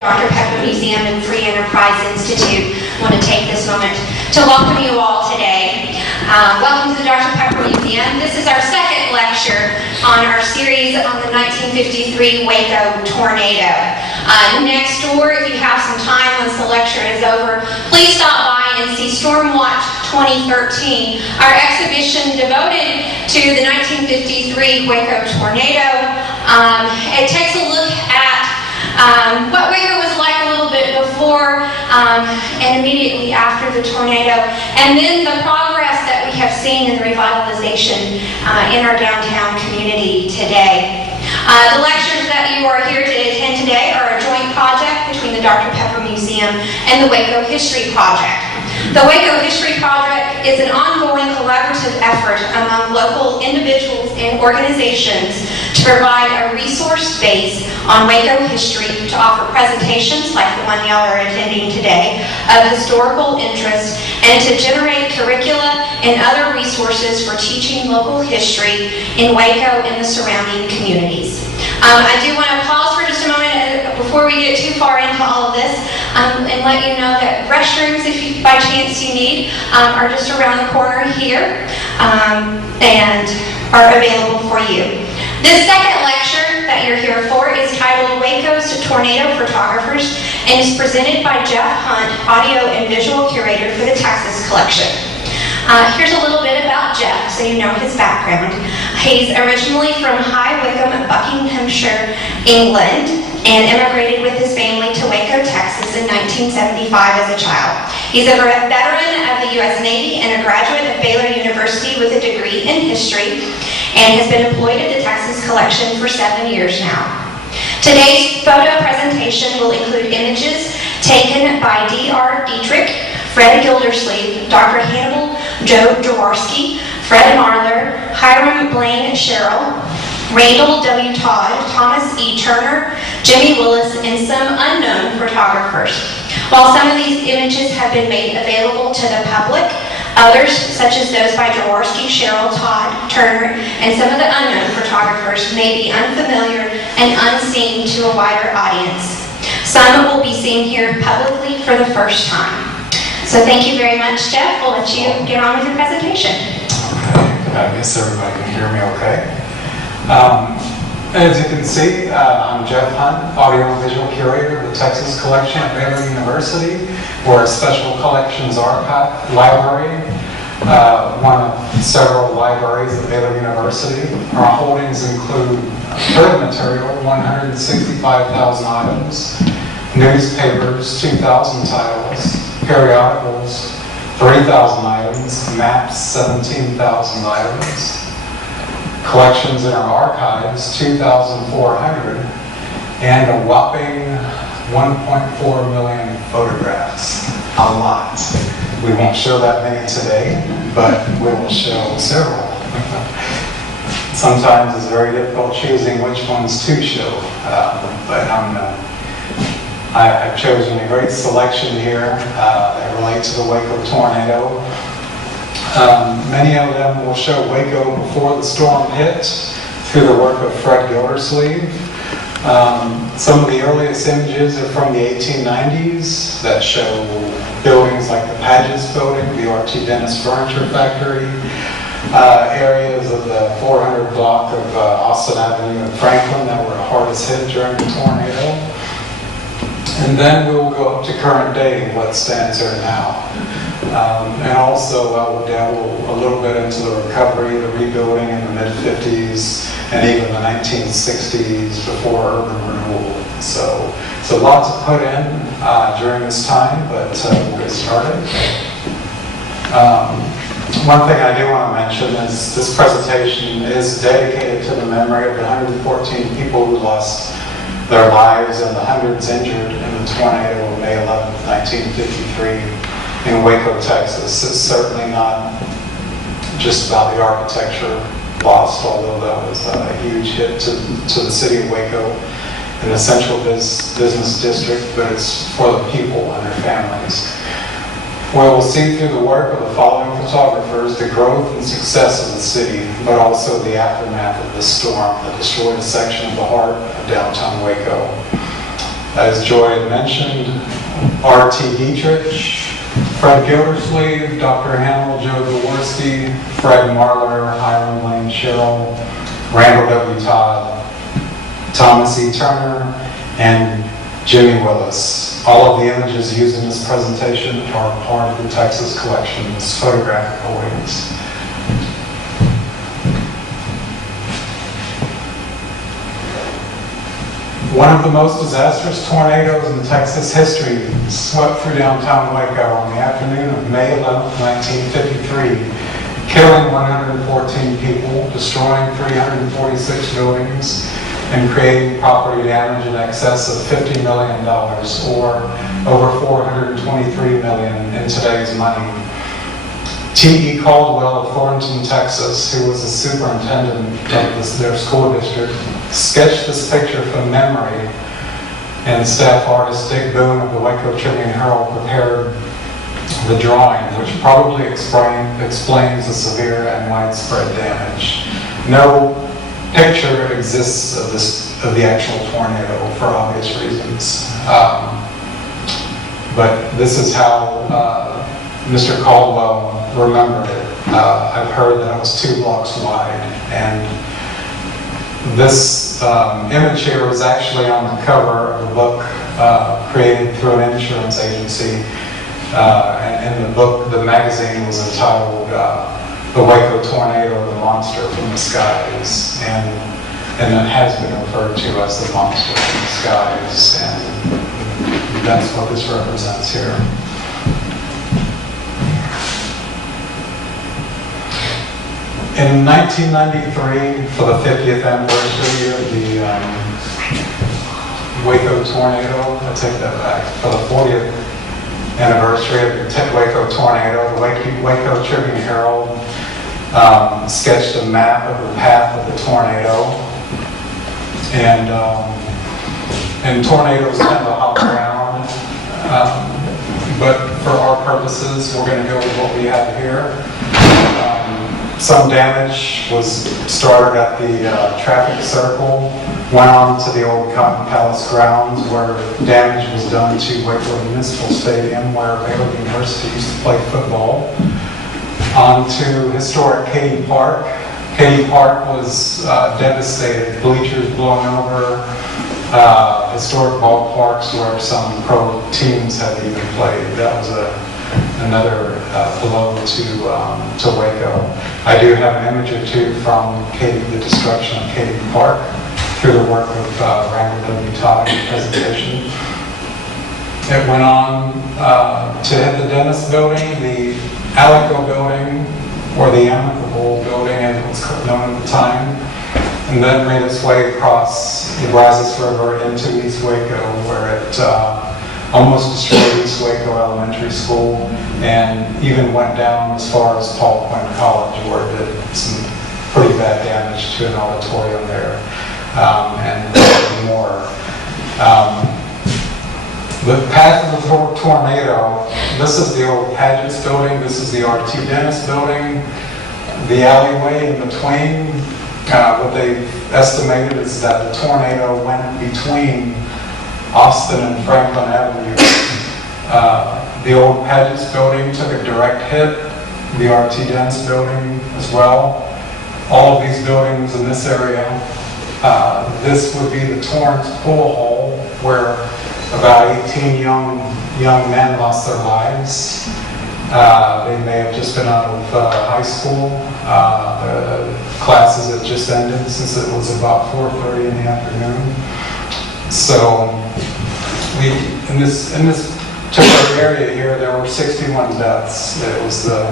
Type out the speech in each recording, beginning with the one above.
Dr. Pepper Museum and Free Enterprise Institute. I want to take this moment to welcome you all today. Welcome to the Dr. Pepper Museum. This is our second lecture on our series on the 1953 Waco Tornado. Next door, if you have some time once the lecture is over, please stop by and see Stormwatch 2013, our exhibition devoted to the 1953 Waco Tornado. It takes a look at what Waco was like a little bit before and immediately after the tornado, and then the progress that we have seen in the revitalization in our downtown community today. The lectures that you are here to attend today are a joint project between the Dr. Pepper Museum and the Waco History Project. The Waco History Project is an ongoing collaborative effort among local individuals and organizations to provide a resource space on Waco history to offer presentations like the one y'all are attending today of historical interest, and to generate curricula and other resources for teaching local history in Waco and the surrounding communities. I do want to pause for just a moment before we get too far into all of this and let you know that restrooms, if you, by chance you need, are just around the corner here and are available for you. This second lecture that you're here for is titled Waco's Tornado Photographers and is presented by Geoff Hunt, audio and visual curator for the Texas collection. Here's a little bit about Geoff, so you know his background. He's originally from High Wycombe, Buckinghamshire, England, and immigrated with his family to Waco, Texas in 1975 as a child. He's a veteran of the U.S. Navy and a graduate of Baylor University with a degree in history, and has been employed at the Texas collection for 7 years now. Today's photo presentation will include images taken by D.R. Dietrich, Fred Gildersleeve, Dr. Hannibal Joe Jaworski, Fred Marler, Hiram Blaine Sherrill, Randall W. Todd, Thomas E. Turner, Jimmy Willis, and some unknown photographers. While some of these images have been made available to the public, others, such as those by Jaworski, Sherrill, Todd, Turner, and some of the unknown photographers, may be unfamiliar and unseen to a wider audience. Some will be seen here publicly for the first time. So thank you very much, Geoff. We'll let you get on with your presentation. Okay, I guess everybody can hear me okay. As you can see, I'm Geoff Hunt, audio and visual curator of the Texas collection at Baylor University. We're a special collections archive library, one of several libraries at Baylor University. Our holdings include print material, 165,000 items, newspapers, 2,000 titles, periodicals, 3,000 items, maps, 17,000 items, collections in our archives, 2,400, and a whopping 1.4 million photographs. A lot. We won't show that many today, but we will show several. Sometimes it's very difficult choosing which ones to show, but I've chosen a great selection here that relate to the Waco Tornado. Many of them will show Waco before the storm hit through the work of Fred Gildersleeve. Some of the earliest images are from the 1890s that show buildings like the Pages building, the R.T. Dennis Furniture Factory, areas of the 400 block of Austin Avenue and Franklin that were hardest hit during the tornado. And then we will go up to current day, what stands there now. And also I will dabble a little bit into the recovery, the rebuilding in the mid-50s, and even the 1960s before urban renewal. So lots to put in during this time, but we'll get started. One thing I do want to mention is this presentation is dedicated to the memory of the 114 people who lost their lives and the hundreds injured in the tornado of May 11, 1953 in Waco, Texas. It's certainly not just about the architecture lost, although that was a huge hit to the city of Waco and the central business district, but it's for the people and their families. We will see through the work of the following photographers the growth and success of the city, but also the aftermath of the storm that destroyed a section of the heart of downtown Waco. As Joy had mentioned, R.T. Dietrich, Fred Gildersleeve, Dr. Hamill, Joe Jaworski, Fred Marler, Hiram Lane Sherrill, Randall W. Todd, Thomas E. Turner, and Jimmy Willis. All of the images used in this presentation are part of the Texas Collection's photographic holdings. One of the most disastrous tornadoes in Texas history swept through downtown Waco on the afternoon of May 11, 1953, killing 114 people, destroying 346 buildings, and creating property damage in excess of $50 million, or over $423 million in today's money. T.E. Caldwell of Thornton, Texas, who was the superintendent of their school district, sketched this picture from memory, and staff artist Dick Boone of the Waco Tribune-Herald prepared the drawing, which probably explains the severe and widespread damage. No picture exists of the actual tornado for obvious reasons, but this is how Mr. Caldwell remembered it. I've heard that it was 2 blocks wide, and this image here was actually on the cover of a book created through an insurance agency. And in the book, the magazine was entitled The Waco Tornado, the Monster from the Skies, and it has been referred to as the Monster from the Skies, and that's what this represents here. In 1993, for the 50th anniversary of the Waco Tornado, I take that back, for the 40th anniversary of the Waco Tornado, the Waco Tribune-Herald sketched a map of the path of the tornado, and tornadoes tend to hop around, but for our purposes, we're going to go with what we have here. Some damage was started at the traffic circle, went on to the old Cotton Palace grounds, where damage was done to Waco Municipal Stadium, where Baylor University used to play football, on to historic Katy Park. Katy Park was devastated, bleachers blown over, historic ballparks where some pro teams had even played. That was another blow to Waco. I do have an image or two from the destruction of Katy Park through the work of Randall W. Todd in the presentation. It went on to hit the Dennis building, the Alico building, or the Amicable building as it was known at the time, and then made its way across the Brazos River into East Waco, where it almost destroyed East Waco Elementary School, and even went down as far as Paul Quinn College, where it did some pretty bad damage to an auditorium there, and more. The path of the tornado, this is the old Paget's building, this is the R.T. Dennis building. The alleyway in between, what they estimated is that the tornado went between Austin and Franklin Avenue. The old Paget's building took a direct hit, the R.T. Dennis building as well. All of these buildings in this area, this would be the Torrance Pool Hall, where about 18 young men lost their lives. They may have just been out of high school. The classes had just ended, since it was about 4:30 in the afternoon. So in this particular area here, there were 61 deaths. It was the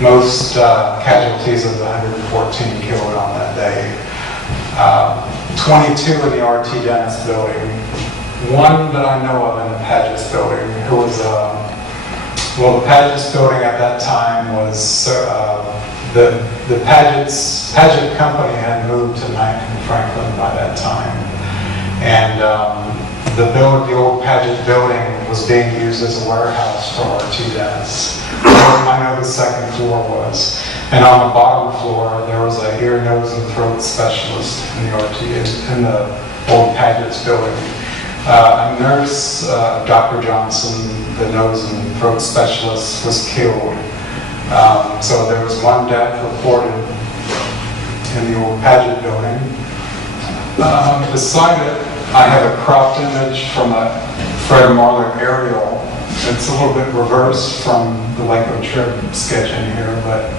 most casualties of the 114 killed on that day. 22 in the R.T. Dennis building. One that I know of in the Paget's building, who was, the Paget's building at that time was, the Paget company had moved to 9th Franklin by that time. And the old Paget building was being used as a warehouse for R.T. Dennis. I know the second floor was. And on the bottom floor, there was a ear, nose, and throat specialist in the old Paget's building. A nurse, Dr. Johnson, the nose and throat specialist, was killed. So there was one death reported in the old Paget building. Beside it, I have a cropped image from a Fred Marler aerial. It's a little bit reversed from the Waco trip sketch in here, but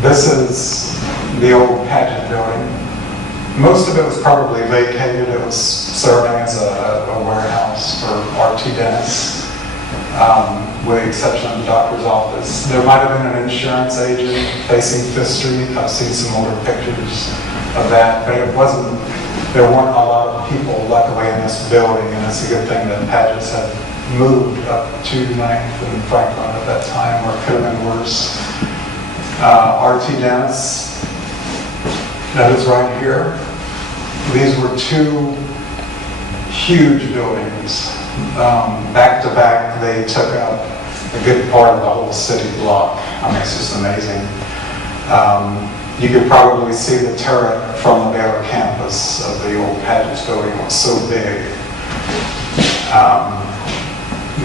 this is the old Paget building. Most of it was probably vacated. It was serving as a warehouse for RT dentists, with the exception of the doctor's office. There might have been an insurance agent facing Fifth Street. I've seen some older pictures of that, but there weren't a lot of people luckily in this building, and it's a good thing that Pagets had moved up to 9th and Franklin at that time, or it could have been worse. RT dentists. That is right here. These were two huge buildings. Back to back, they took up a good part of the whole city block. I mean, it's just amazing. You could probably see the turret from the Baylor campus of the old Paget building. It was so big.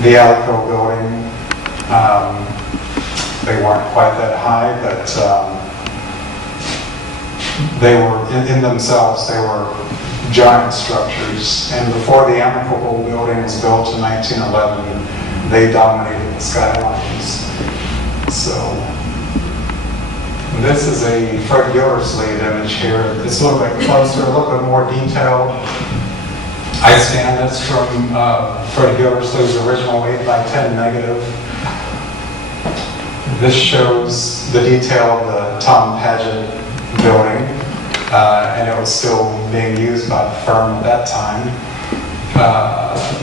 The Alico building, they weren't quite that high, but they were, in themselves, they were giant structures. And before the Amicable building was built in 1911, they dominated the skylines. So, this is a Fred Gildersleeve image here. It's a little bit closer, a little bit more detailed. I scan this from Fred Gildersleeve's original 8x10 negative. This shows the detail of the Tom Paget building, and it was still being used by the firm at that time.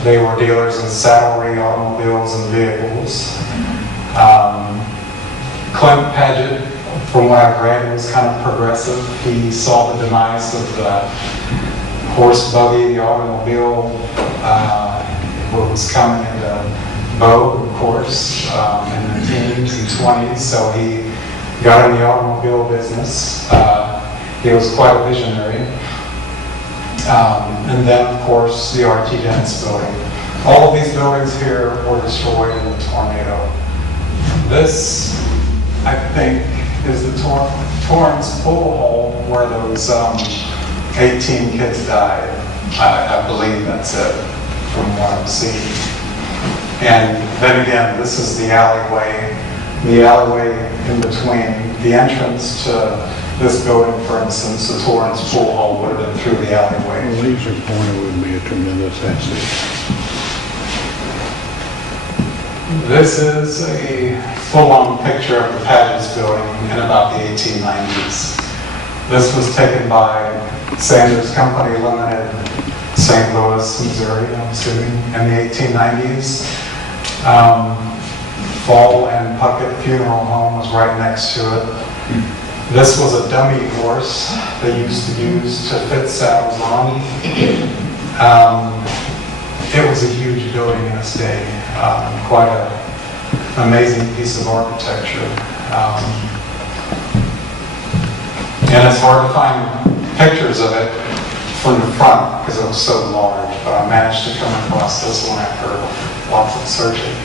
They were dealers in saddlery, automobiles, and vehicles. Clint Paget, from what I've read, was kind of progressive. He saw the demise of the horse buggy, the automobile, what was coming into vogue, of course, in the teens and 20s, so he got in the automobile business. He was quite a visionary. And then, of course, the RT Dentist building. All of these buildings here were destroyed in the tornado. This, I think, is the Torrance Pool Hall where those 18 kids died. I believe that's it, from what I'm seeing. And then again, this is the alleyway. The alleyway in between the entrance to this building, for instance, the Torrance Pool Hall would have been through the alleyway. Well, Leisure Corner would be a tremendous asset. This is a full-on picture of the Pagets building in about the 1890s. This was taken by Sanders Company Limited, St. Louis, Missouri, I'm assuming, in the 1890s. Fall and Puckett Funeral Home was right next to it. This was a dummy horse they used to use to fit saddles on. It was a huge building in its day, quite an amazing piece of architecture. And it's hard to find pictures of it from the front because it was so large, but I managed to come across this one after lots of searching.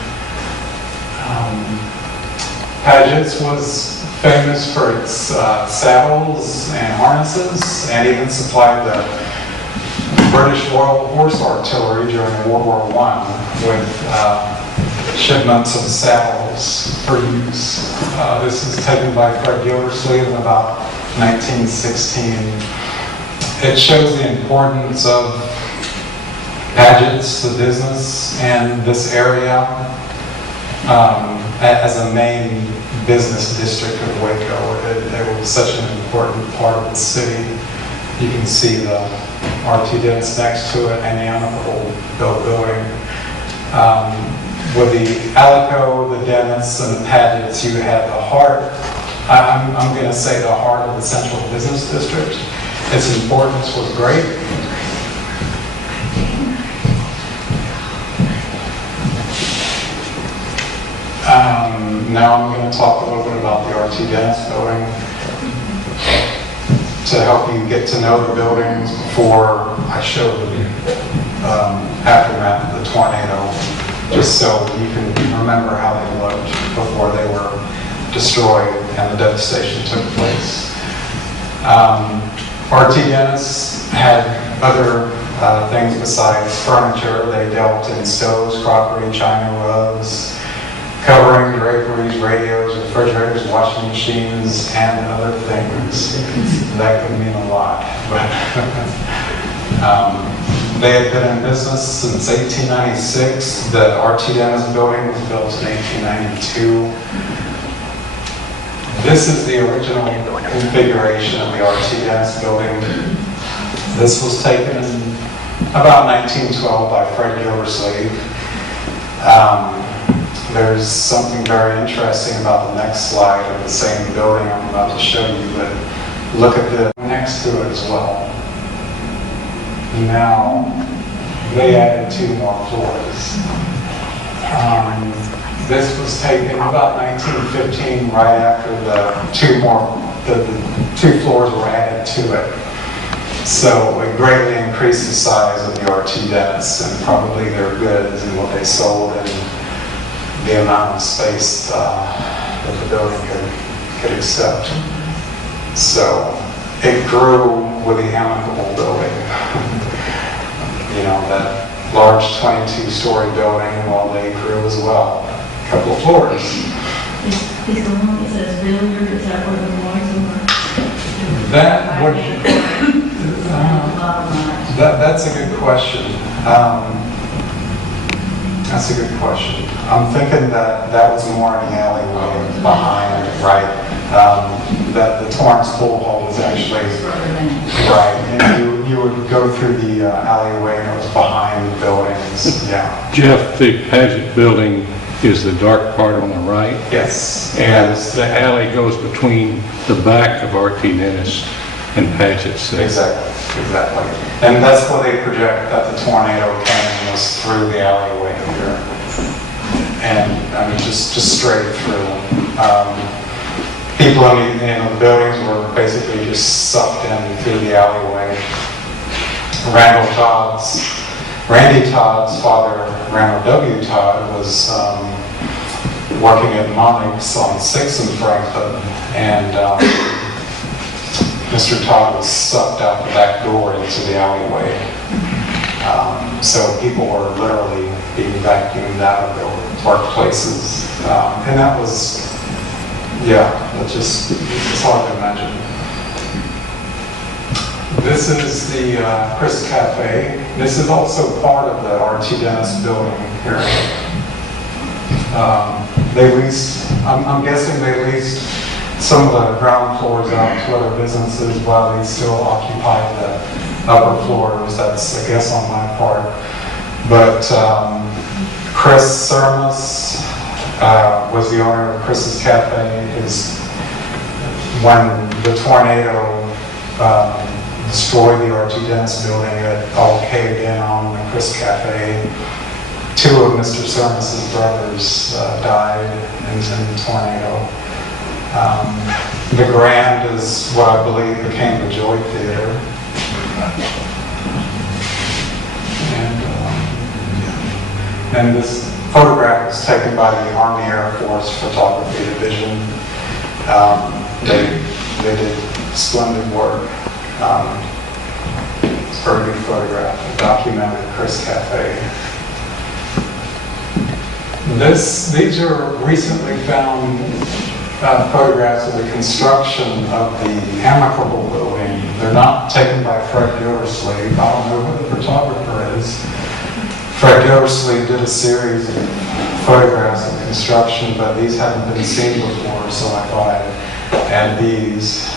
Pagets was famous for its saddles and harnesses, and even supplied the British Royal Horse Artillery during World War I with shipments of saddles for use. This is taken by Fred Gildersleeve in about 1916. It shows the importance of Pagets, the business, and this area as a main business district of Waco. It was such an important part of the city. You can see the RT Dentist next to it and the Amicable building. With the Alico, the dentists, and the Pagets, you had the heart, I'm going to say the heart of the central business district. Its importance was great. Now I'm going to talk a little bit about the RT Dentist building to help you get to know the buildings before I show them. aftermath of the tornado, just so you can remember how they looked before they were destroyed and the devastation took place. RT Dennis had other things besides furniture. They dealt in stoves, crockery, china, rugs, covering, draperies, radios, refrigerators, washing machines, and other things. That could mean a lot. But they had been in business since 1896. The RT Dennis building was built in 1892. This is the original configuration of the RT Dennis building. This was taken in about 1912 by Fred Gildersleeve. There's something very interesting about the next slide of the same building I'm about to show you, but look at the next to it as well. Now, they added 2 more floors. This was taken about 1915, right after the 2 floors were added to it. So it greatly increased the size of the RT Dennis and probably their goods and what they sold and the amount of space that the building could accept. So it grew with the Amicable building. You know, that large 22-story building, well, they grew as well. A couple of floors. Is the one that says builder, is that where the noise or? That would, that's a good question. That's a good question. I'm thinking that was more in the alleyway behind, right? That the Torrance Pool Hall was actually, right, and you would go through the alleyway and it was behind the buildings, yeah. Geoff, the Paget building is the dark part on the right. Yes. And the alley goes between the back of RT Dennis and Paget's. Exactly. And that's where they project that the tornado came, was through the alleyway here. And I mean, just straight through. People in the buildings were basically just sucked in through the alleyway. Randy Todd's father, Randall W. Todd, was working at Monix on 6th and Franklin, and Mr. Todd was sucked out the back door into the alleyway. So people were literally being vacuumed out of their workplaces. And that was, it's hard to imagine. This is the Coxes Cafe. This is also part of the RT Dennis building here. They leased, I'm guessing they leased some of the ground floors out to other businesses while they still occupied the upper floors. That's a guess on my part. But Chris Sermus was the owner of Coxes Cafe. When the tornado destroyed the RT Dennis building, it all caved in on the Coxes Cafe. 2 of Mr. Sermus's brothers died in the tornado. The Grand is what I believe became the Joy Theater. And this photograph was taken by the Army Air Force Photography Division. They did splendid work. It's a very good photograph. It documented Coxes Cafe. These are recently found photographs of the construction of the Amicable building. They're not taken by Fred Gildersleeve. I don't know who the photographer is. Fred Gildersleeve did a series of photographs of construction, but these haven't been seen before, so I thought I'd add these.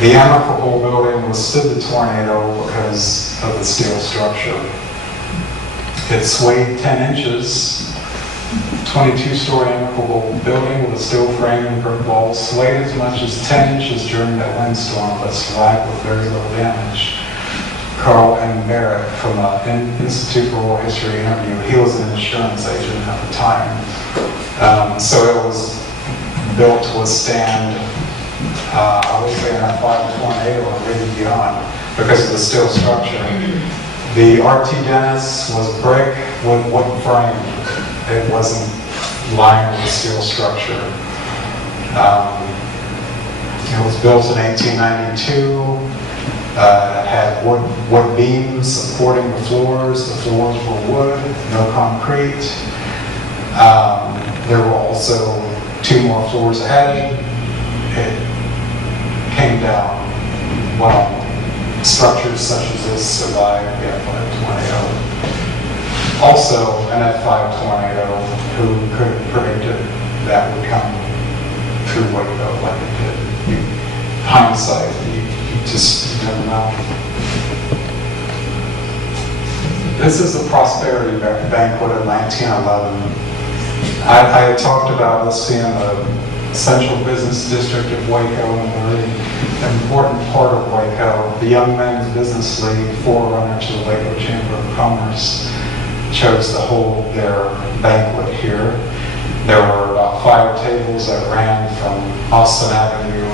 The Amicable building withstood the tornado because of the steel structure. It swayed 10 inches. 22-story Amicable building with a steel frame and brick walls swayed as much as 10 inches during that windstorm, but survived with very little damage. Carl M. Barrett from the Institute for World History interview, he was an insurance agent at the time. So it was built to withstand, I would say, an 5 tornado or maybe beyond because of the steel structure. The RT Dennis was brick with wooden frame. It wasn't lined with steel structure. It was built in 1892. It had wood beams supporting the floors. The floors were wood, no concrete. There were also 2 more floors added. It came down. Well, structures such as this survived the F5 tornado. Also, an F5 tornado, who could have predicted that would come through Waco like it did. Hindsight, you just never know. This is the Prosperity Banquet of 1911. I had talked about this being the central business district of Waco and a very important part of Waco. The Young Men's Business League, forerunner to the Waco Chamber of Commerce, chose to hold their banquet here. There were about 5 tables that ran from Austin Avenue,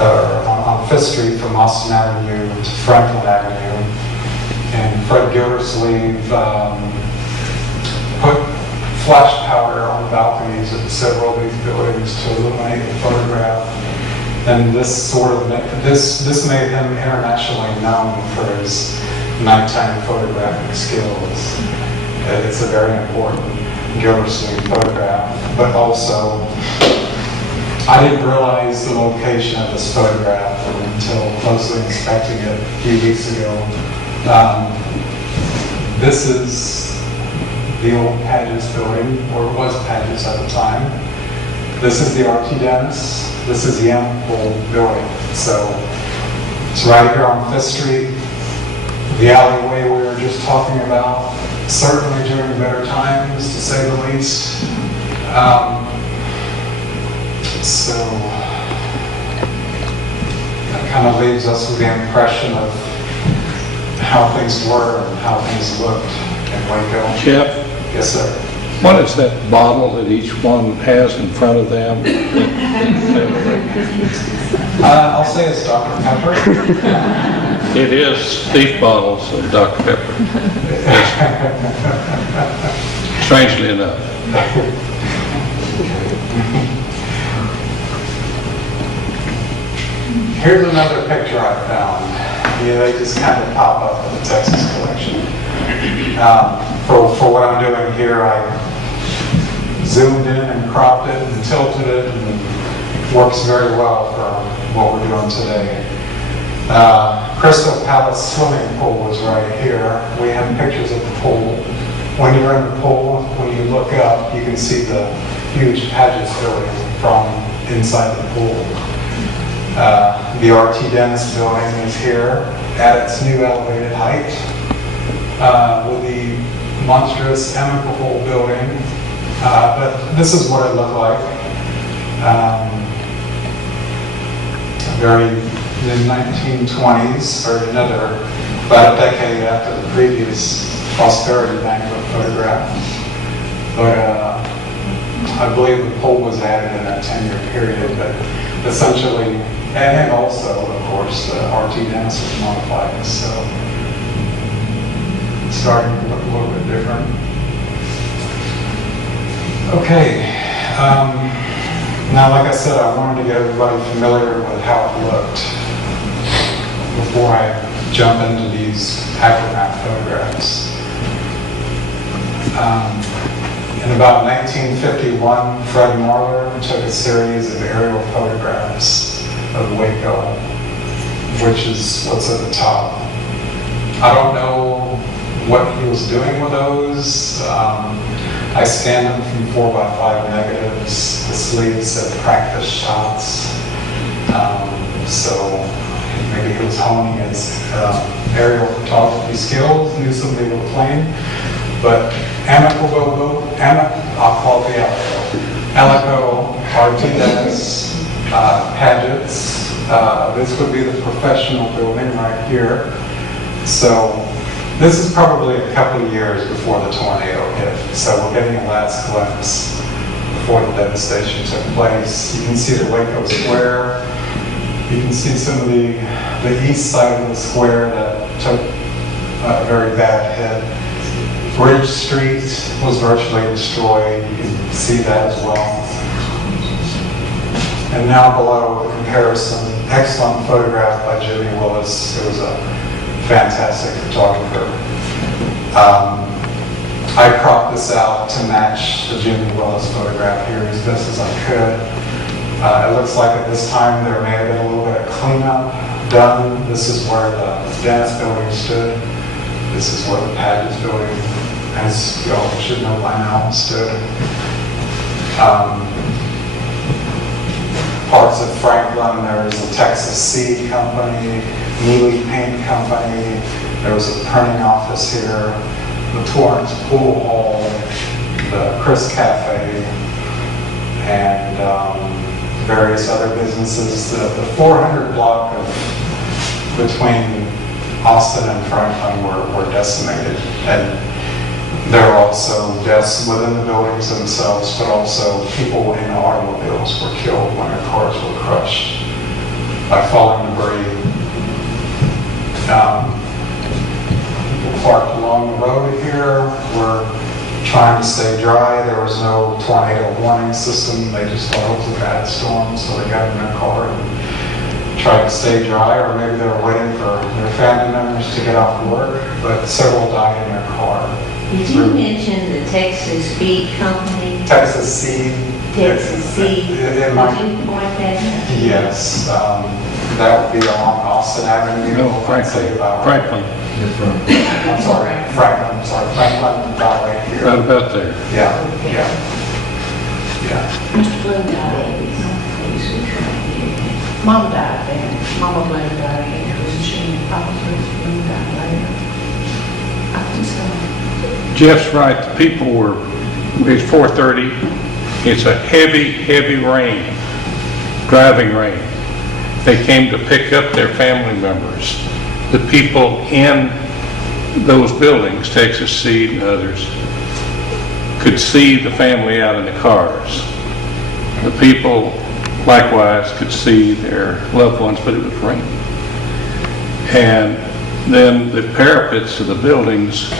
on 5th Street from Austin Avenue to Franklin Avenue. And Fred Gildersleeve put flash powder on the balconies of several of these buildings to illuminate the photograph. And this made him internationally known for his nighttime photographic skills. It's a very important Gildersleeve photograph, but also I didn't realize the location of this photograph until closely inspecting it a few weeks ago. This is the old Paget's building, or it was Paget's at the time. This is the RT Dennis. This is the Ample building. So it's right here on 5th Street. The alleyway we were just talking about, certainly during better times, to say the least. So that kind of leaves us with the impression of how things were and how things looked in Waco. Geoff? Yes, sir. What is that bottle that each one has in front of them? I'll say it's Dr. Pepper. It is thief bottles of Dr. Pepper. Yes. Strangely enough. Here's another picture I found. They just kind of pop up in the Texas collection. For what I'm doing here, I zoomed in and cropped it and tilted it, and it works very well for what we're doing today. Crystal Palace swimming pool was right here. We have pictures of the pool. When you're in the pool, when you look up, you can see the huge Paget's building from inside the pool. The RT Dennis building is here at its new elevated height, with the monstrous Amicable building. But this is what it looked like. The 1920s, or about a decade after the previous Prosperity Banquet photograph. But I believe the pool was added in that 10-year period, but essentially, and also, of course, the RT Dennis was modified, so it's starting to look a little bit different. Okay, now like I said, I wanted to get everybody familiar with how it looked before I jump into these aftermath photographs. In about 1951, Fred Marler took a series of aerial photographs of Waco, which is what's at the top. I don't know what he was doing with those. I scanned them from 4x5 negatives. The sleeve said practice shots. So maybe he was honing his aerial photography skills, knew somebody with a plane. But I'll call it the Alico, RT Dennis, Paget's. This would be the professional building right here. So this is probably a couple of years before the tornado hit. So we're getting a last glimpse before the devastation took place. You can see the Waco Square. You can see some of the east side of the square that took a very bad hit. Bridge Street was virtually destroyed. You can see that as well. And now below the comparison, excellent photograph by Jimmy Willis. It was a fantastic photographer. I cropped this out to match the Jimmy Willis photograph here as best as I could. It looks like at this time there may have been a little bit of cleanup done. This is where the dance building stood. This is where the Pageants building, as you all should know by now, stood. Parts of Franklin, there was a Texas Seed Company, Neely Paint Company, there was a printing office here, the Torrance Pool Hall, the Coxes Cafe, and various other businesses. The 400 block of between Austin and Franklin were decimated. And there are also deaths within the buildings themselves, but also people in automobiles were killed when their cars were crushed by falling debris. People parked along the road here were trying to stay dry. There was no tornado warning system. They just thought it was a bad storm, so they got in their car and tried to stay dry, or maybe they were waiting for their family members to get off work, but several died in their car. Did you mention the Texas Feed Company? Texas Seed. Texas Seed. It Did might, you point that out? yes, that would be along Austin Avenue. No, I'd say about- Franklin, I'm sorry, Franklin, about right here. right about there. Yeah, yeah, yeah. Mr. Bloom died. Mama died there. Mama Bloom died here, wasn't she? Papa Bloom died later. I think so. Jeff's right, the people were, it's 4:30, it's a heavy, heavy rain, driving rain. They came to pick up their family members. The people in those buildings, Texas Seed and others, could see the family out in the cars. The people likewise could see their loved ones, but it was raining. And then the parapets of the buildings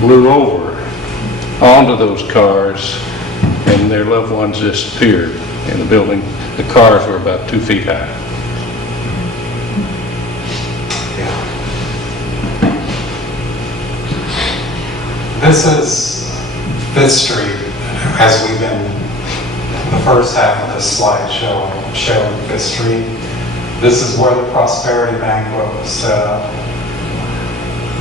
blew over onto those cars, and their loved ones disappeared in the building. The cars were about 2 feet high. This is 5th Street, as we've been, the first half of this slide showing 5th Street. This is where the Prosperity Banquet was set up.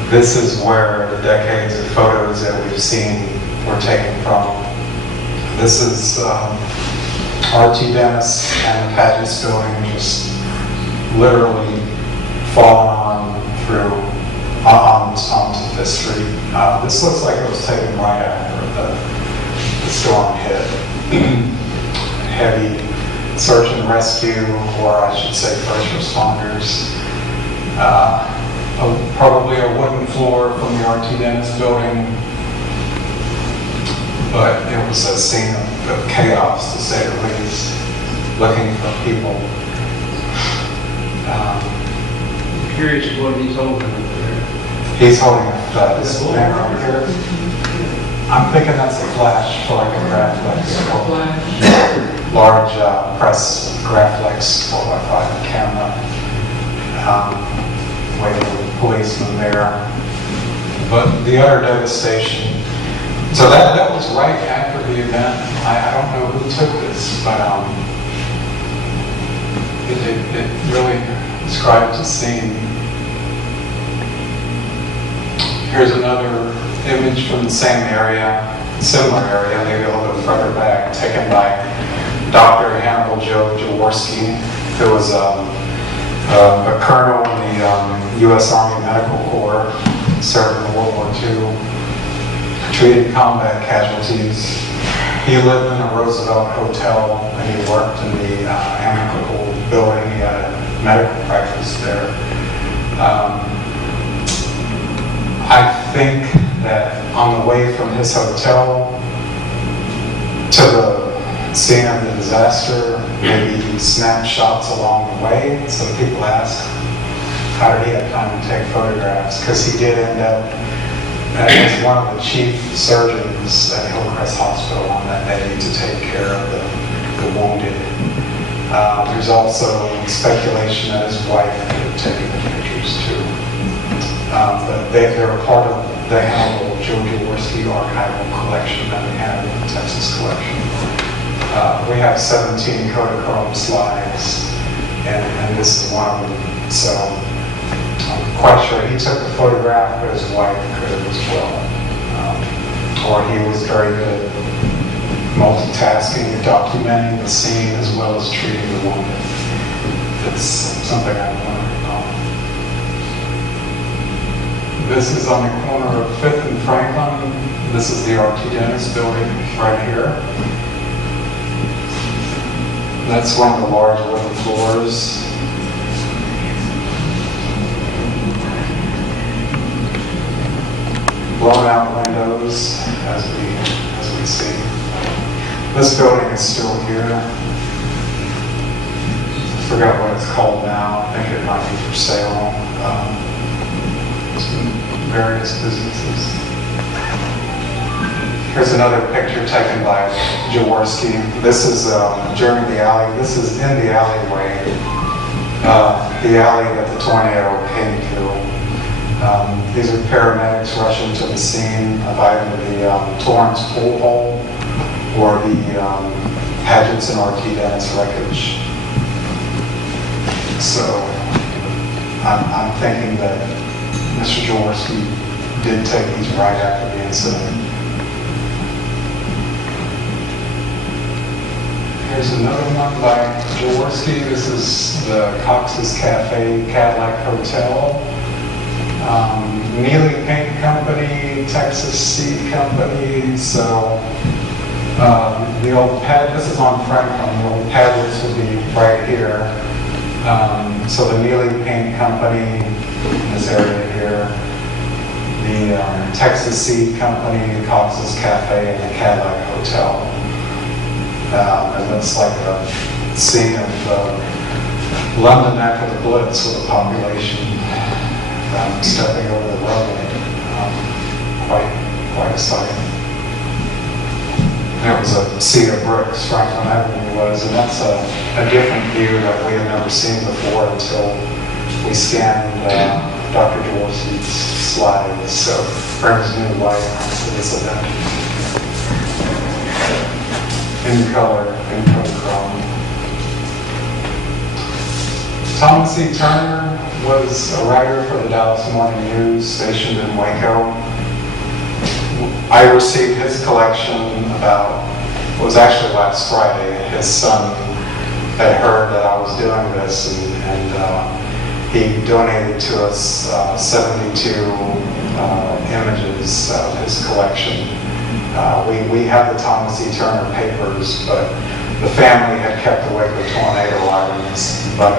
This is where the decades of photos that we've seen were taken from. This is R.T. Dennis and the Pageants building just literally fallen on through onto 5th Street. This looks like it was taken right after the storm hit. Heavy search and rescue, or I should say first responders. Probably a wooden floor from the R.T. Dennis building, but it was a scene of chaos, to say the least, looking for people. I'm curious what he's holding up there. He's holding a this banner over here. I'm thinking that's a flash for like a Graflex, large press Graflex 4x5 camera. Waiting for the policeman there. But the utter devastation. So that was right after the event. I don't know who took this, but it really describes the scene. Here's another image from the same area, similar area, maybe a little bit further back, taken by Dr. Hannibal Joe Jaworski, who was a colonel in the U.S. Army Medical Corps, served in World War II, treated combat casualties. He lived in a Roosevelt hotel, and he worked in the Amicable building. He had a medical practice there. I think that on the way from his hotel to the scene of the disaster, maybe he snapped shots along the way. So people ask, how did he have time to take photographs? Because he did end up as one of the chief surgeons at Hillcrest Hospital on that day to take care of the wounded. There's also speculation that his wife could have taken the pictures too. But they're a part of the Hannibal Joe Jaworski archival collection that we have in the Texas collection. We have 17 Kodachrome slides, and this is one of them. So I'm quite sure he took the photograph, but his wife could have as well. Or he was very good at multitasking, documenting the scene as well as treating the wounded. It's something I've learned about. This is on the corner of 5th and Franklin. This is the Articulation Building right here. That's one of the large wooden floors. Blown out windows as we see. This building is still here. I forgot what it's called now. I think it might be for sale. Various businesses. Here's another picture taken by Jaworski. This is during the alley. This is in the alleyway. The alley that the tornado came through. These are paramedics rushing to the scene of either the Torrance pool hall or the Paget's and R.T. Dennis wreckage. So I'm thinking that Mr. Jaworski did take these right after the incident. Here's another one by Jaworski. This is the Coxes Cafe Cadillac Hotel. Neely Paint Company, Texas Seed Company. So the old pad, this is on Franklin, the old Paget's will be right here. So the Neely Paint Company in this area here. The Texas Seed Company, the Coxes Cafe, and the Cadillac Hotel. It looks like a scene of London after the Blitz with a population stepping over the road. Quite a sight. There was a sea of bricks, Franklin Avenue was, and that's a different view that we had never seen before until we scanned Dr. Jaworski's slides. So brings new light onto this event. In color, in Kodachrome. Thomas E. Turner was a writer for the Dallas Morning News, stationed in Waco. I received his collection about, it was actually last Friday. His son had heard that I was doing this, and he donated to us 72 images of his collection. We have the Thomas E. Turner papers, but the family had kept the Waco Tornado items, but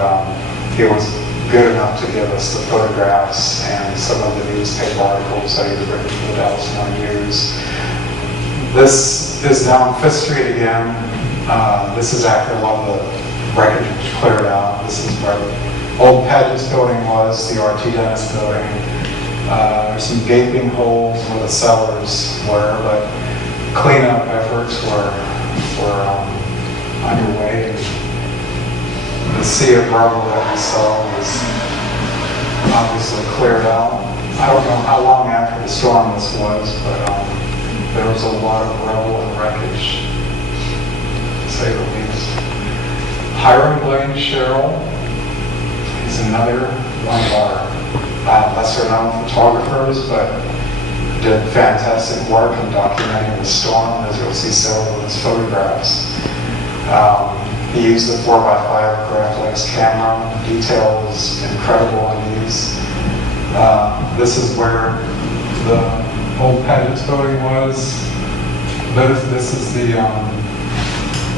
he was good enough to give us the photographs and some of the newspaper articles that he had written for the Dallas Morning News. This is down 5th Street again. This is after a lot of the wreckage was cleared out. This is where the old Paget's building was, the R.T. Dennis building. There's some gaping holes where the cellars were, but cleanup efforts were underway. The sea of rubble that we saw was obviously cleared out. I don't know how long after the storm this was, but there was a lot of rubble and wreckage, to say the least. Hiram Blaine Sherrill is another one of our lesser known photographers, but did fantastic work in documenting the storm, as you'll see several of his photographs. He used the 4x5 Graflex camera. Detail is incredible in these. This is where the old Paget's building was. This is the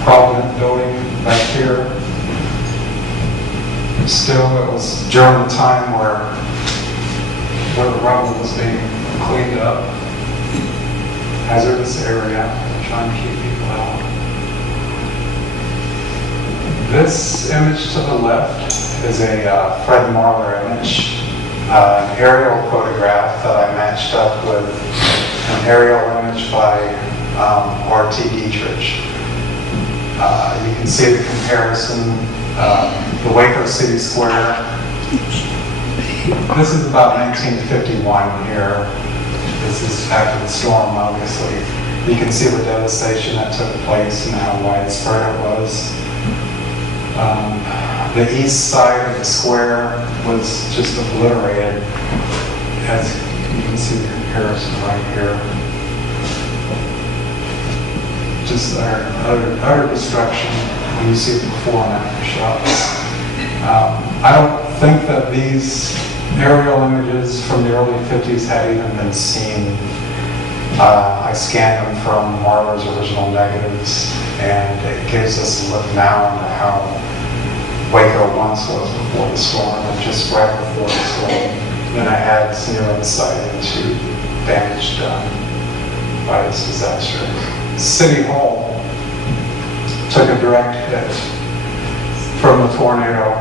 Provident building back here. Still, it was during the time where the rubble was being cleaned up. Hazardous area, trying to keep people out. This image to the left is a Fred Marler image, an aerial photograph that I matched up with an aerial image by R.T. Dietrich. You can see the comparison, the Waco City Square. This is about 1951 here. This is after the storm, obviously. You can see the devastation that took place and how widespread it was. The east side of the square was just obliterated, as you can see the comparison right here. Just utter destruction when you see the before and after shots. I don't think that these aerial images from the early 50s had even been seen. I scanned them from Marler's original negatives, and it gives us a look now into how Waco once was before the storm, and just right before the storm. Then I had some new insight into damage done by this disaster. City Hall took a direct hit from the tornado,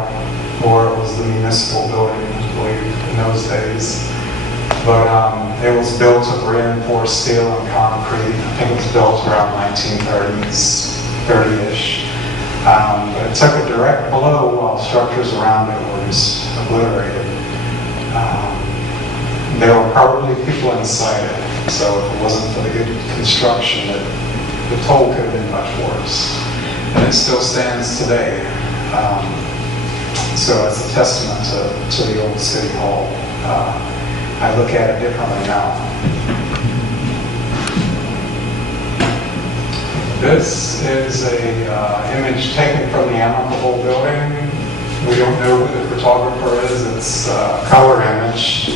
or it was the municipal building, I believe, in those days. But it was built of reinforced steel and concrete. I think it was built around 1930s, 30-ish. But it took a direct blow while structures around it were just obliterated. There were probably people inside it, so if it wasn't for the good construction, the toll could have been much worse. And it still stands today. So it's a testament to the old City Hall. I look at it differently now. This is a image taken from the Amicable building. We don't know who the photographer is. It's a color image.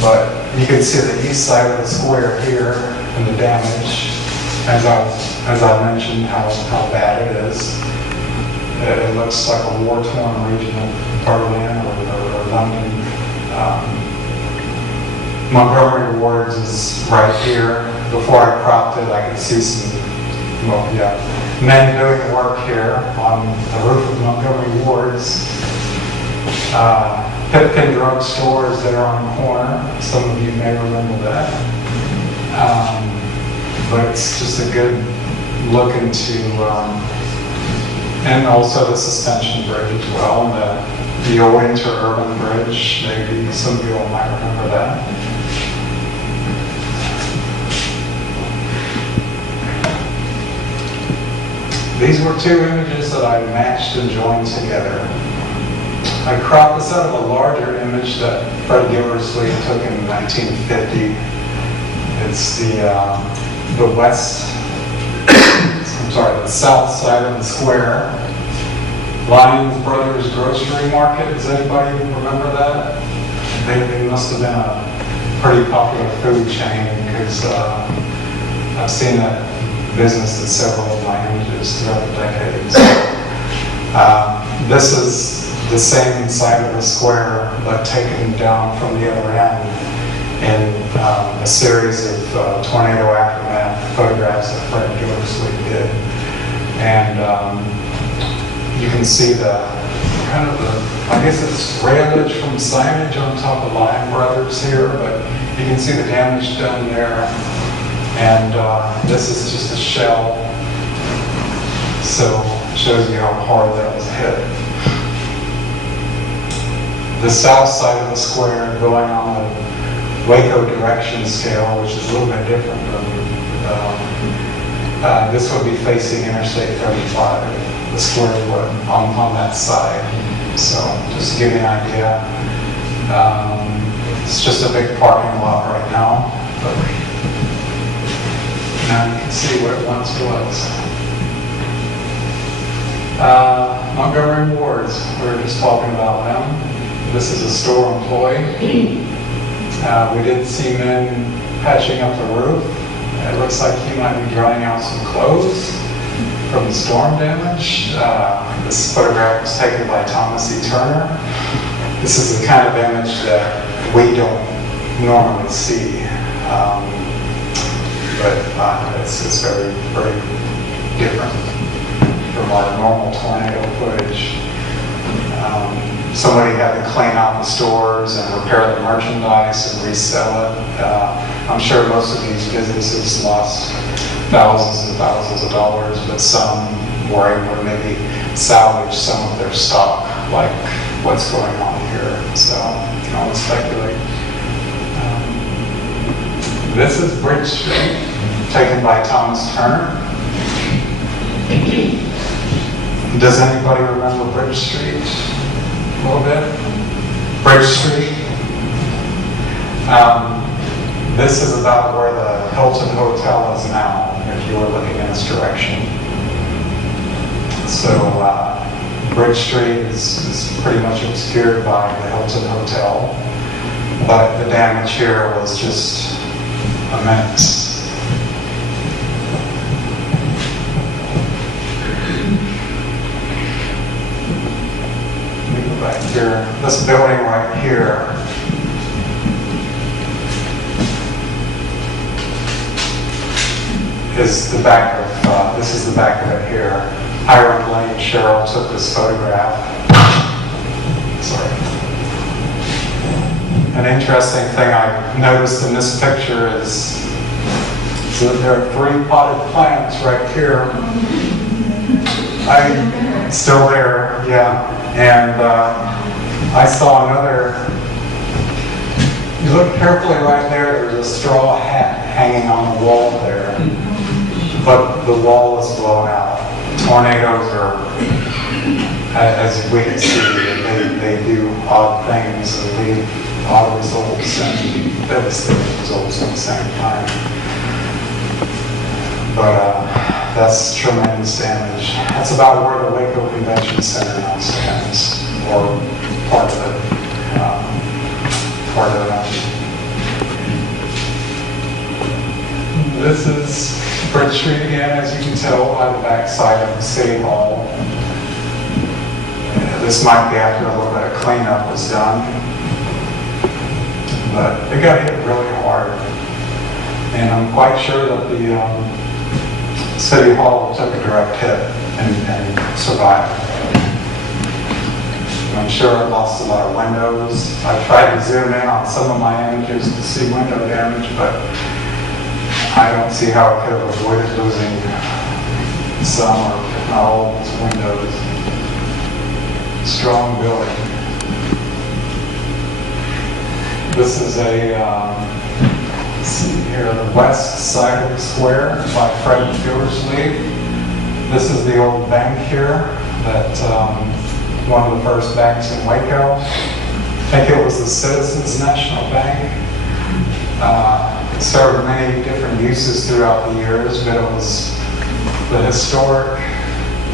But you can see the east side of the square here and the damage. As I mentioned, how bad it is. It looks like a war-torn region of Berlin or London. Montgomery Wards is right here. Before I cropped it, I could see some, men doing work here on the roof of Montgomery Wards. Pipkin Drug Store is there on the corner. Some of you may remember that. But it's just a good look into, and also the suspension bridge as well, the old interurban bridge. Maybe some of you all might remember that. These were two images that I matched and joined together. I cropped this out of a larger image that Fred Gildersleeve took in 1950. It's the south side of the square. Lyons Brothers Grocery Market. Does anybody remember that? They must have been a pretty popular food chain, because I've seen that business in several of my images throughout the decades. This is the same side of the square, but taken down from the other end in a series of tornado aftermath photographs that Fred Gildersleeve did. And you can see I guess it's railage from signage on top of Lyon Brothers here, but you can see the damage done there. And this is just a shell, so it shows you how hard that was hit. The south side of the square, going on the Waco direction scale, which is a little bit different than this would be facing Interstate 35, the square would on that side. So just to give you an idea, it's just a big parking lot right now. But now you can see what it once was. Montgomery Wards, we were just talking about them. This is a store employee. We did see men patching up the roof. It looks like he might be drying out some clothes from the storm damage. This photograph was taken by Thomas E. Turner. This is the kind of image that we don't normally see. But it's very, very different. from our normal tornado footage. Somebody had to clean out the stores and repair the merchandise and resell it. I'm sure most of these businesses lost thousands and thousands of dollars, but some were able to maybe salvage some of their stock, like what's going on here. So you can only speculate. This is Bridge Street, taken by Thomas Turner. Does anybody remember Bridge Street? A little bit? Bridge Street. This is about where the Hilton Hotel is now, if you were looking in this direction. So Bridge Street is pretty much obscured by the Hilton Hotel, but the damage here was just immense. Let me go back here. This building right here is the back of, this is the back of it here. Hiram Lane Cheryl took this photograph. Sorry. An interesting thing I noticed in this picture is that there are 3 potted plants right here. Still there, yeah. And I saw another, you look carefully right there, there's a straw hat hanging on the wall there. But the wall is blown out. Tornadoes are, as we can see, they do odd things and leave odd results and devastating results at the same time. But that's tremendous damage. That's about where the Waco Convention Center now stands, or part of it. This is Bridge Street again, as you can tell by the back side of the City Hall. This might be after a little bit of cleanup was done, but it got hit really hard. And I'm quite sure that the City Hall took a direct hit and survived. I'm sure it lost a lot of windows. I tried to zoom in on some of my images to see window damage, but I don't see how it could have avoided losing some or if not all of its windows. Strong building. This is let's see here, the west side of the square by Fred Gildersleeve. This is the old bank here that one of the first banks in Waco. I think it was the Citizens National Bank. Served many different uses throughout the years, but it was the historic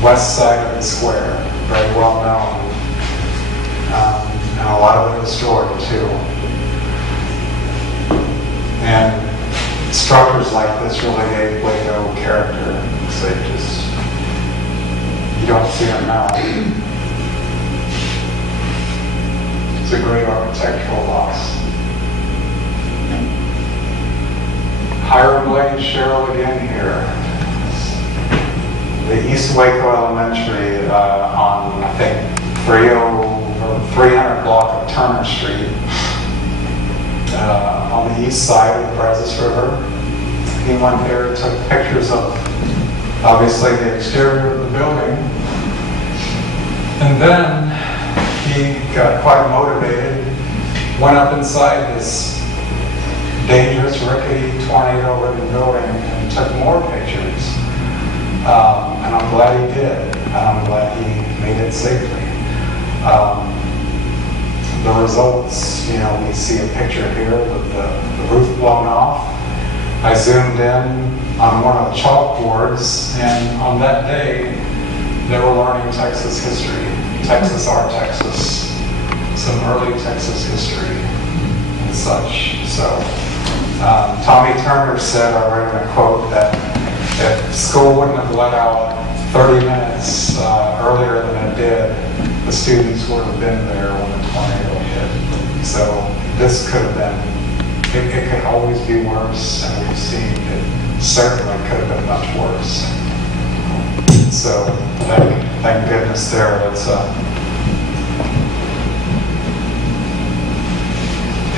west side of the square, very well known, and a lot of it destroyed too. And structures like this really gave Waco character, because you don't see them now. It's a great architectural loss. Hiram Lane Cheryl again here. The East Waco Elementary on, I think, 300 block of Turner Street. On the east side of the Brazos River. He went there and took pictures of, obviously, the exterior of the building. And then he got quite motivated, went up inside this dangerous, rickety, tornado-ridden building and took more pictures. And I'm glad he did. And I'm glad he made it safely. The results, we see a picture here with the roof blown off. I zoomed in on one of the chalkboards, and on that day, they were learning Texas history, Texas Art Texas, some early Texas history and such. So, Tommy Turner said, I read in a quote, that if school wouldn't have let out 30 minutes earlier than it did, the students would have been there when the tornado hit. So this could have been, it could always be worse, and we've seen it certainly could have been much worse. So thank goodness there.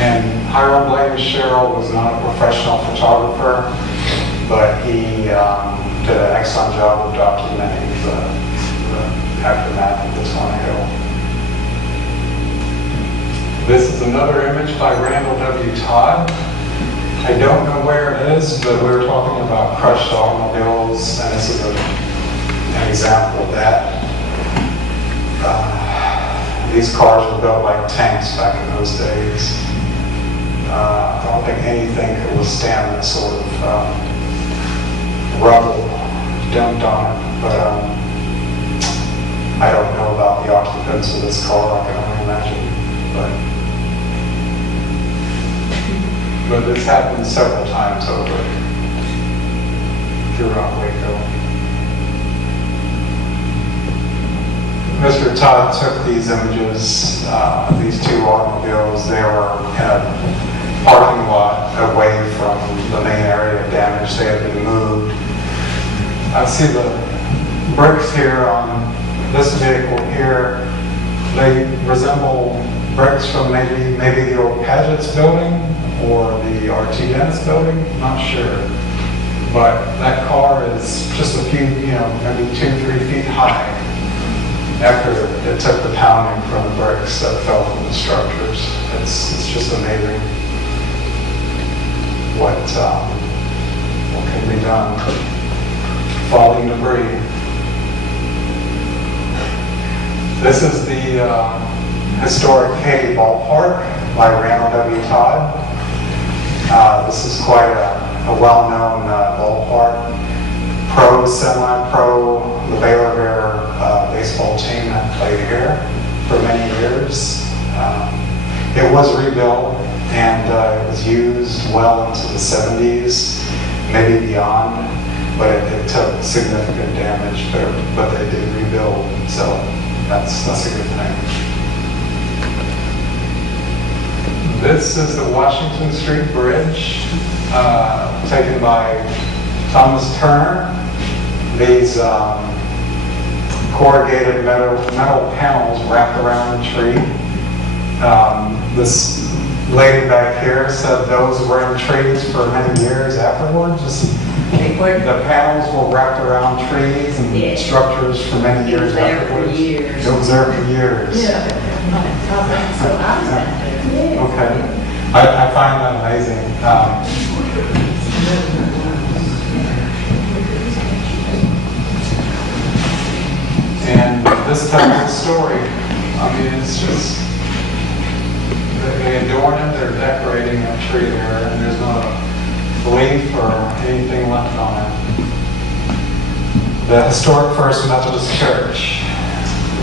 And Hiram Blaine Sherrill was not a professional photographer, but he did an excellent job of documenting the aftermath of the tornado. This is another image by Randall W. Todd. I don't know where it is, but we were talking about crushed automobiles, and this is an example of that. These cars were built like tanks back in those days. I don't think anything could withstand that sort of rubble dumped on it, but I don't know about the occupants of this car, I can only imagine. But this happened several times over throughout Waco. Mr. Todd took these images, these two automobiles. They were in a parking lot away from the main area of damage. They had been moved. I see the bricks here on this vehicle here. They resemble bricks from maybe the old Paget's building or the RT Dennis building, not sure. But that car is just a few, maybe 2-3 feet high after it took the pounding from the bricks that fell from the structures. It's just amazing what can be done. Falling debris. This is the historic Katy Ballpark by Randall W. Todd. This is quite a well-known ballpark. Pro, semi-pro, the Baylor baseball team that played here for many years. It was rebuilt and it was used well into the 70s, maybe beyond, but it took significant damage, but they did rebuild, so that's a good thing. This is the Washington Street Bridge, taken by Thomas Turner. These corrugated metal panels wrapped around the tree. This lady back here said those were in trees for many years afterwards. The panels were wrapped around trees and structures for many years afterwards. It was there for years. Yeah. Okay. I find that amazing. And this tells a story. I mean, it's just, they adorn it, they're decorating a tree there, and there's not a leaf or anything left on it. The historic First Methodist Church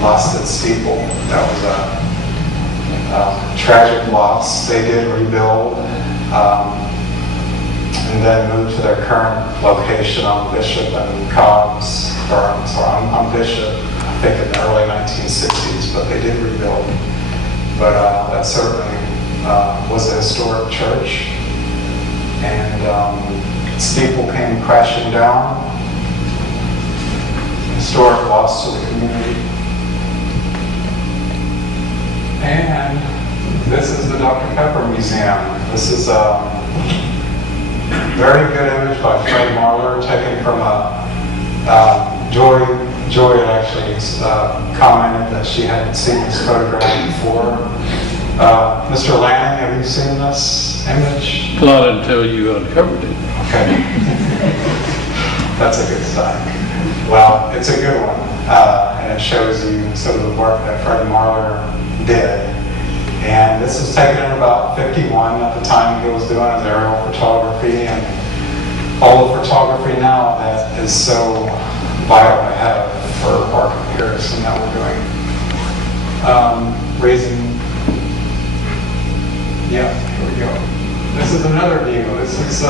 lost its steeple. That was a tragic loss. They did rebuild and then moved to their current location on Bishop and Coxes, on Bishop, I think in the early 1960s, but they did rebuild. But that certainly was a historic church. And steeple came crashing down. Historic loss to the community. And this is the Dr. Pepper Museum. This is a very good image by Fred Marler, taken from Joy had actually commented that she hadn't seen this photograph before. Mr. Lanning, have you seen this image? Not until you uncovered it. Okay. That's a good sign. Well, it's a good one. And it shows you some of the work that Fred Marler did. And this was taken in about 51 at the time he was doing his aerial photography and all the photography now that is so vital to have for our comparison that we're doing. Yeah, here we go. This is another view. This is a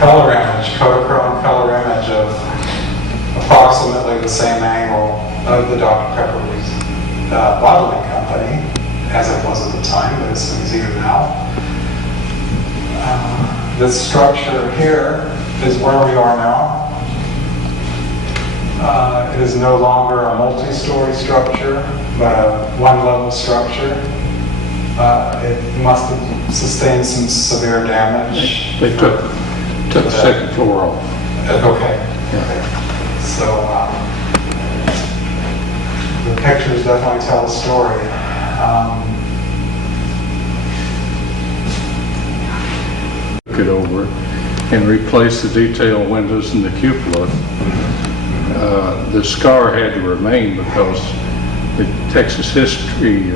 color image, Kodachrome color image of approximately the same angle of the Dr. Pepper bottling company as it was at the time, but it's easier now. This structure here is where we are now. It is no longer a multi-story structure, but a one-level structure. It must have sustained some severe damage. They took the second floor off. Okay. So the pictures definitely tell a story. Took it over and replaced the detail windows in the cupola. The scar had to remain because the Texas history,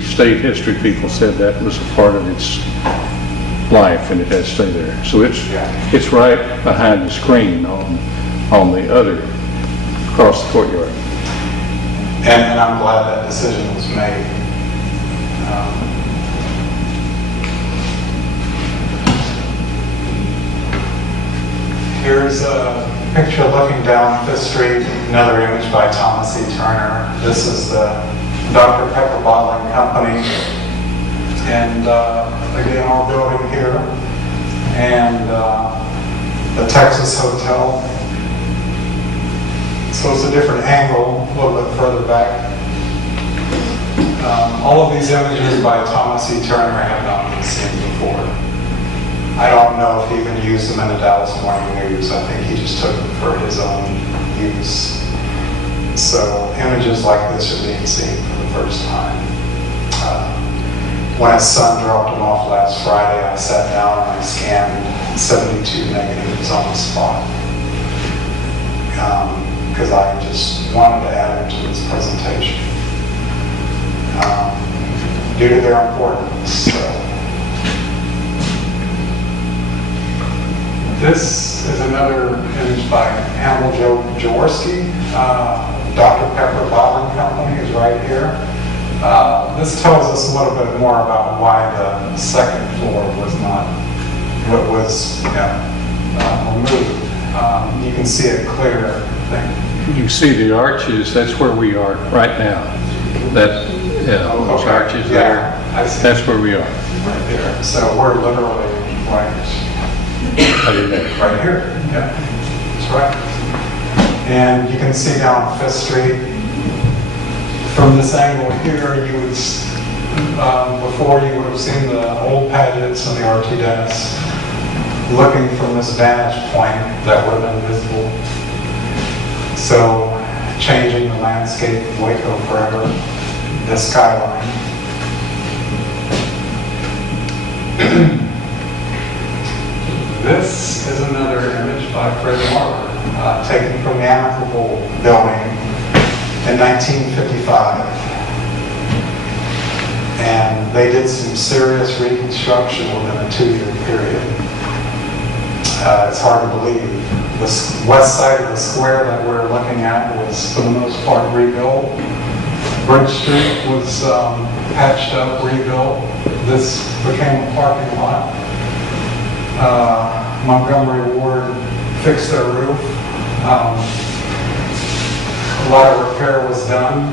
state history people said that was a part of its life and it had to stay there. So it's right behind the screen on the other, across the courtyard. And I'm glad that decision was made. Here's a picture looking down Fifth Street, another image by Thomas E. Turner. This is the Dr. Pepper Bottling Company, and again, our building here, and the Texas Hotel. So it's a different angle, a little bit further back. All of these images by Thomas E. Turner have not been seen before. I don't know if he even used them in the Dallas Morning News. I think he just took them for his own use. So images like this are being seen for the first time. When his son dropped him off last Friday, I sat down and I scanned 72 negatives on the spot. Because I just wanted to add them to this presentation. Due to their importance. This is another image by Hamill Jaworski. Dr. Pepper Bottling Company is right here. This tells us a little bit more about why the second floor was not what was removed. You can see it clear, I think. You can see the arches, that's where we are right now. Those arches there, I see. that's where we are. Right there. So we're literally right here. Yeah, that's right. And you can see down Fifth Street. From this angle here, you would, before you would have seen the old Pagets and the RT Dennis. Looking from this vantage point, that would have been visible. So, changing the landscape of Waco forever, the skyline. This is another image by Fred Marler, taken from the Amicable Building in 1955. And they did some serious reconstruction within a 2-year period. It's hard to believe. The west side of the square that we're looking at was, for the most part, rebuilt. Bridge Street was patched up, rebuilt. This became a parking lot. Montgomery Ward fixed their roof. A lot of repair was done.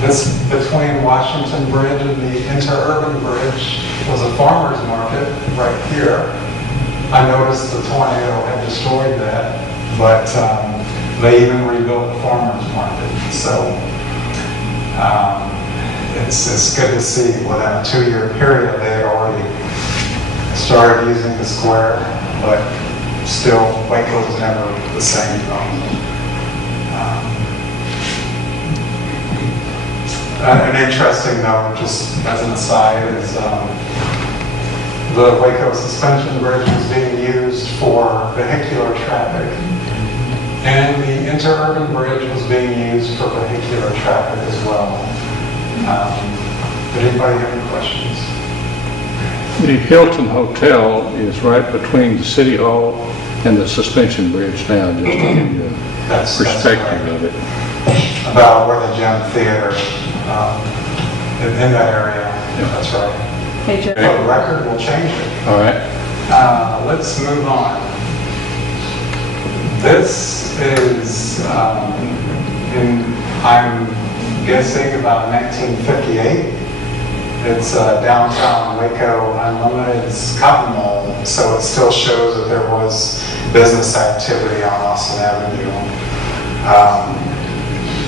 This, between Washington Bridge and the Interurban Bridge, was a farmer's market right here. I noticed the tornado had destroyed that, but they even rebuilt the farmer's market. So it's good to see within a 2-year period they had already started using the square, but still Waco was never the same. An interesting note, just as an aside, is the Waco Suspension Bridge was being used for vehicular traffic, and the Interurban Bridge was being used for vehicular traffic as well. Did anybody have any questions? The Hilton Hotel is right between the City Hall and the Suspension Bridge now, just to give you a perspective of it. About where the Gem Theater, in that area. Yeah. That's right. Hey, Jeff. For the record, we'll change it. All right. Let's move on. This is, I'm guessing about 1958. It's downtown Waco Unlimited's Cotton Mall, so it still shows that there was business activity on Austin Avenue.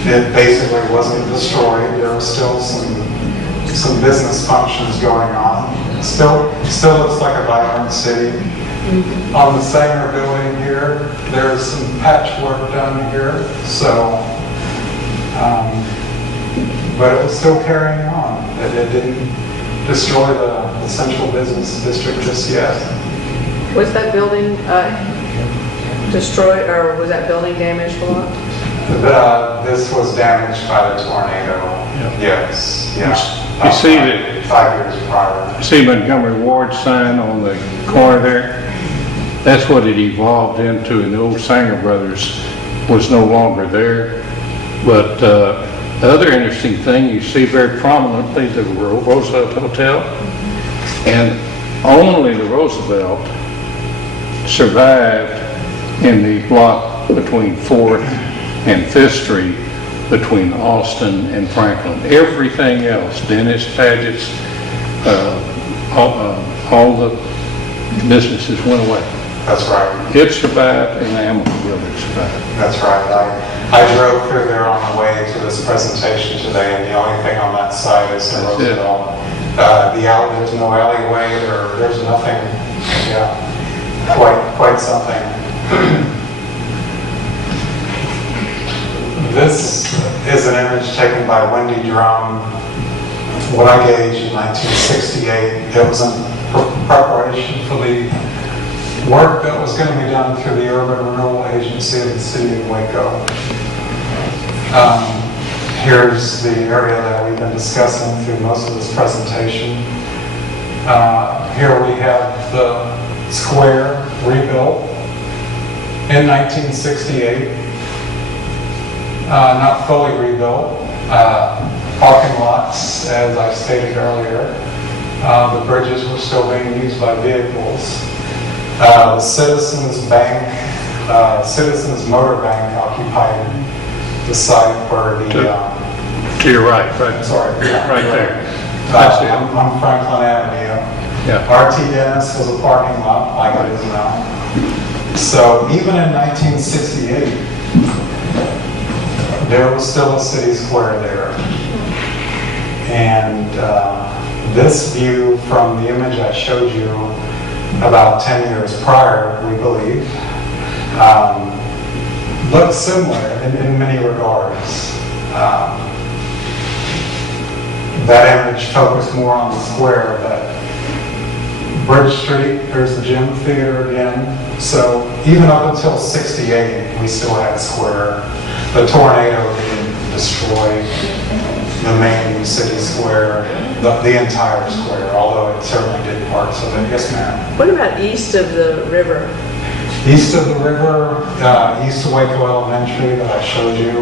It basically wasn't destroyed. There was still some business functions going on. Still looks like a vibrant city. On the Sanger building here, there's some patchwork done here, so, but it was still carrying on. It didn't destroy the central business district just yet. Was that building destroyed, or was that building damaged a lot? This was damaged by the tornado. Yeah. Yes, yeah. You see that 5 years prior. See Montgomery Ward's sign on the corner there? That's what it evolved into, and the old Sanger Brothers was no longer there. But the other interesting thing, you see very prominently the Roosevelt Hotel, and only the Roosevelt survived in the block between 4th and 5th Street, between Austin and Franklin. Everything else, Dennis, Paget's, all the businesses went away. That's right. It survived, and the Hamilton Building survived. That's right. I drove through there on the way to this presentation today, and the only thing on that side is the That's it. Roosevelt. There's no alleyway, there's nothing. Yeah, quite something. This is an image taken by Wendy Drum. What I gauged in 1968, it was in preparation for the work that was going to be done through the Urban Renewal Agency of the City of Waco. Here's the area that we've been discussing through most of this presentation. Here we have the square rebuilt in 1968. Not fully rebuilt. Parking lots, as I stated earlier. The bridges were still being used by vehicles. The Citizens Bank, Citizens Motor Bank occupied the site where the... To your right, right? Sorry. Right there. That's it. On Franklin Avenue. Yeah. RT Dennis was a parking lot, like it is now. So even in 1968, there was still a city square there. And this view from the image I showed you about 10 years prior, we believe, looks similar in many regards. That image focused more on the square, but Bridge Street, there's the gym theater again. So even up until 68, we still had a square. The tornado didn't destroy the main city square, the entire square, although it certainly did parts of it. Yes, ma'am. What about east of the river? East of the river, east of Waco Elementary that I showed you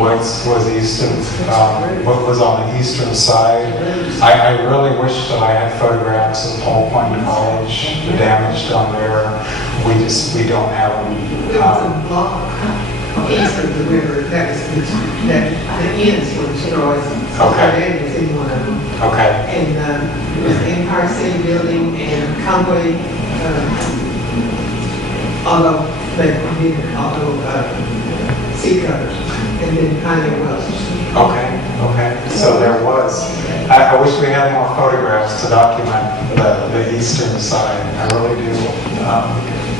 was east of, what was on the eastern side. I really wish that I had photographs of Paul Point College, the damage done there. We don't have them. There was a block east of the river that ends with destroys. Okay. That was in one of them. Okay. And it was the Empire City Building and Conway, auto seat covers, and then Kanye West. Okay. So there was. I wish we had more photographs to document the eastern side. I really do.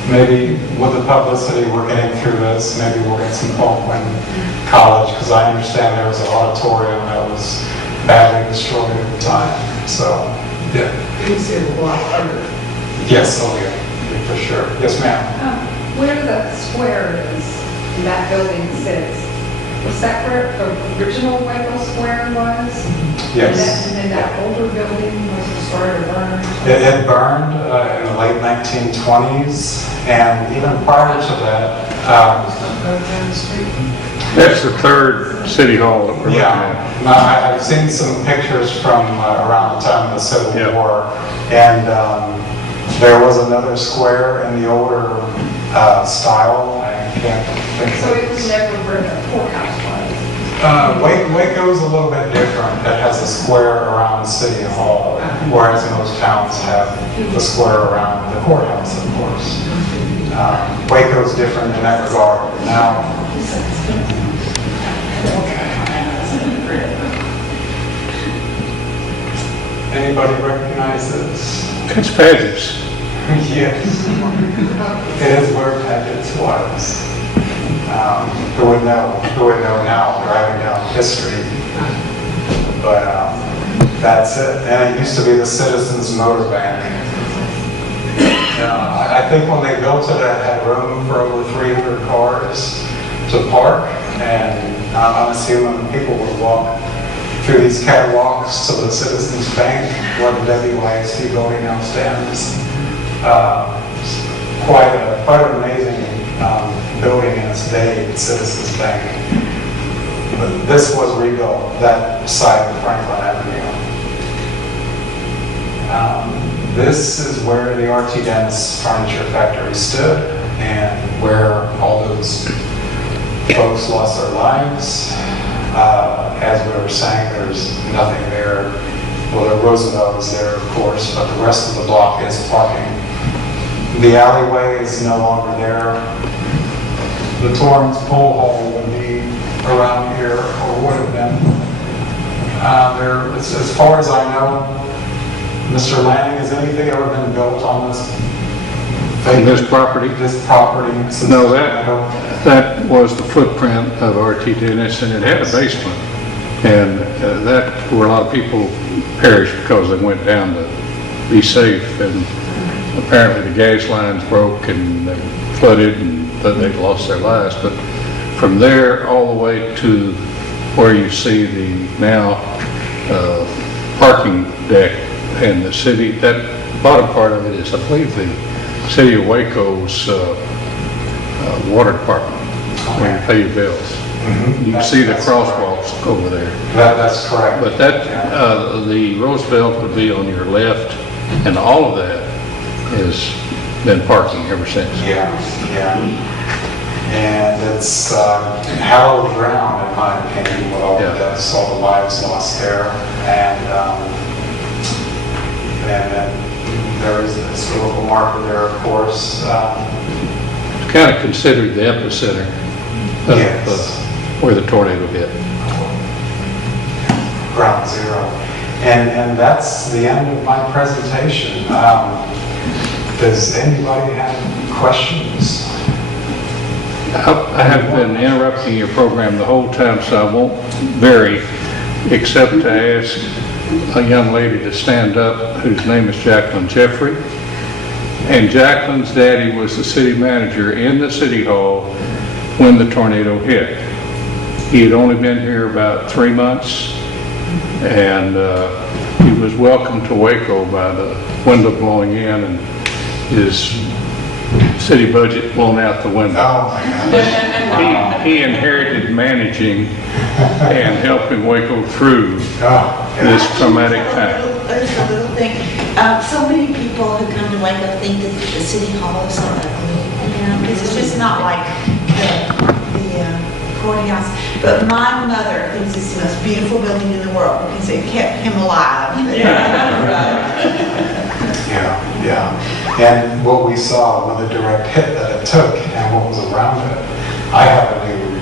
Maybe with the publicity we're getting through this, maybe we'll get some Paul Quinn College, because I understand there was an auditorium that was badly destroyed at the time. So, yeah. You said a block further. Yes, oh yeah, for sure. Yes, ma'am. Where the square is, and that building sits, was that where the original Waco Square was? Yes. And then that older building was destroyed or burned? It burned in the late 1920s, and even prior to that, That's the third city hall that we're looking at. yeah. I've seen some pictures from around the time of the Civil Yeah. War, and there was another square in the older style. I can't think So of it was never where the courthouse was? Waco's a little bit different. It has a square around City Hall, whereas most towns have the square around the courthouse, of course. Waco's different in that regard. Now, anybody recognize this? It's Paget's. Yes. It is where Paget's was. Who would know now, driving down this street. But that's it. And it used to be the Citizens Motor Bank. I think when they built it, it had room for over 300 cars to park. And I'm assuming people would walk through these catwalks to the Citizens Bank, where the WYSD building now stands. Quite an amazing building in its day, Citizens Bank. But this was rebuilt, that side of Franklin Avenue. This is where the R.T. Dennis Furniture Factory stood, and where all those folks lost their lives. As we were saying, there's nothing there. Well, the Roosevelt is there, of course, but the rest of the block is parking. The alleyway is no longer there. The Torrance Pool Hall would be around here, or would have been. As far as I know, Mr. Lanning, has anything ever been built on this? On this property? This property? No, that was the footprint of R.T. Dennis, and it had a basement. And that where a lot of people perished because they went down to be safe, and apparently the gas lines broke and they flooded and they lost their lives. But from there all the way to where you see the now parking deck and the city, that bottom part of it is, I believe, the City of Waco's water department, where you pay your bills. Mm-hmm. You can see the crosswalks over there. That's correct. But that, the Roosevelt would be on your left, and all of that has been parking ever since. Yeah. And it's hallowed ground, in my opinion, with all the deaths, all the lives lost there. And there is a historical marker there, of course. It's kind of considered the epicenter of where the tornado hit. Ground zero. And that's the end of my presentation. Does anybody have questions? I have been interrupting your program the whole time, so I won't vary, except to ask a young lady to stand up whose name is Jacqueline Jeffrey. And Jacqueline's daddy was the city manager in the city hall when the tornado hit. He had only been here about 3 months, and he was welcomed to Waco by the window blowing in and his city budget blown out the window. Oh my gosh. He inherited managing and helping Waco through this traumatic time. There's a little thing. So many people who come to Waco think that the city hall is so ugly, because it's just not like the courthouse. But my mother thinks it's the most beautiful building in the world because it kept him alive. Yeah. And what we saw with the direct hit that it took and what was around it, I have a new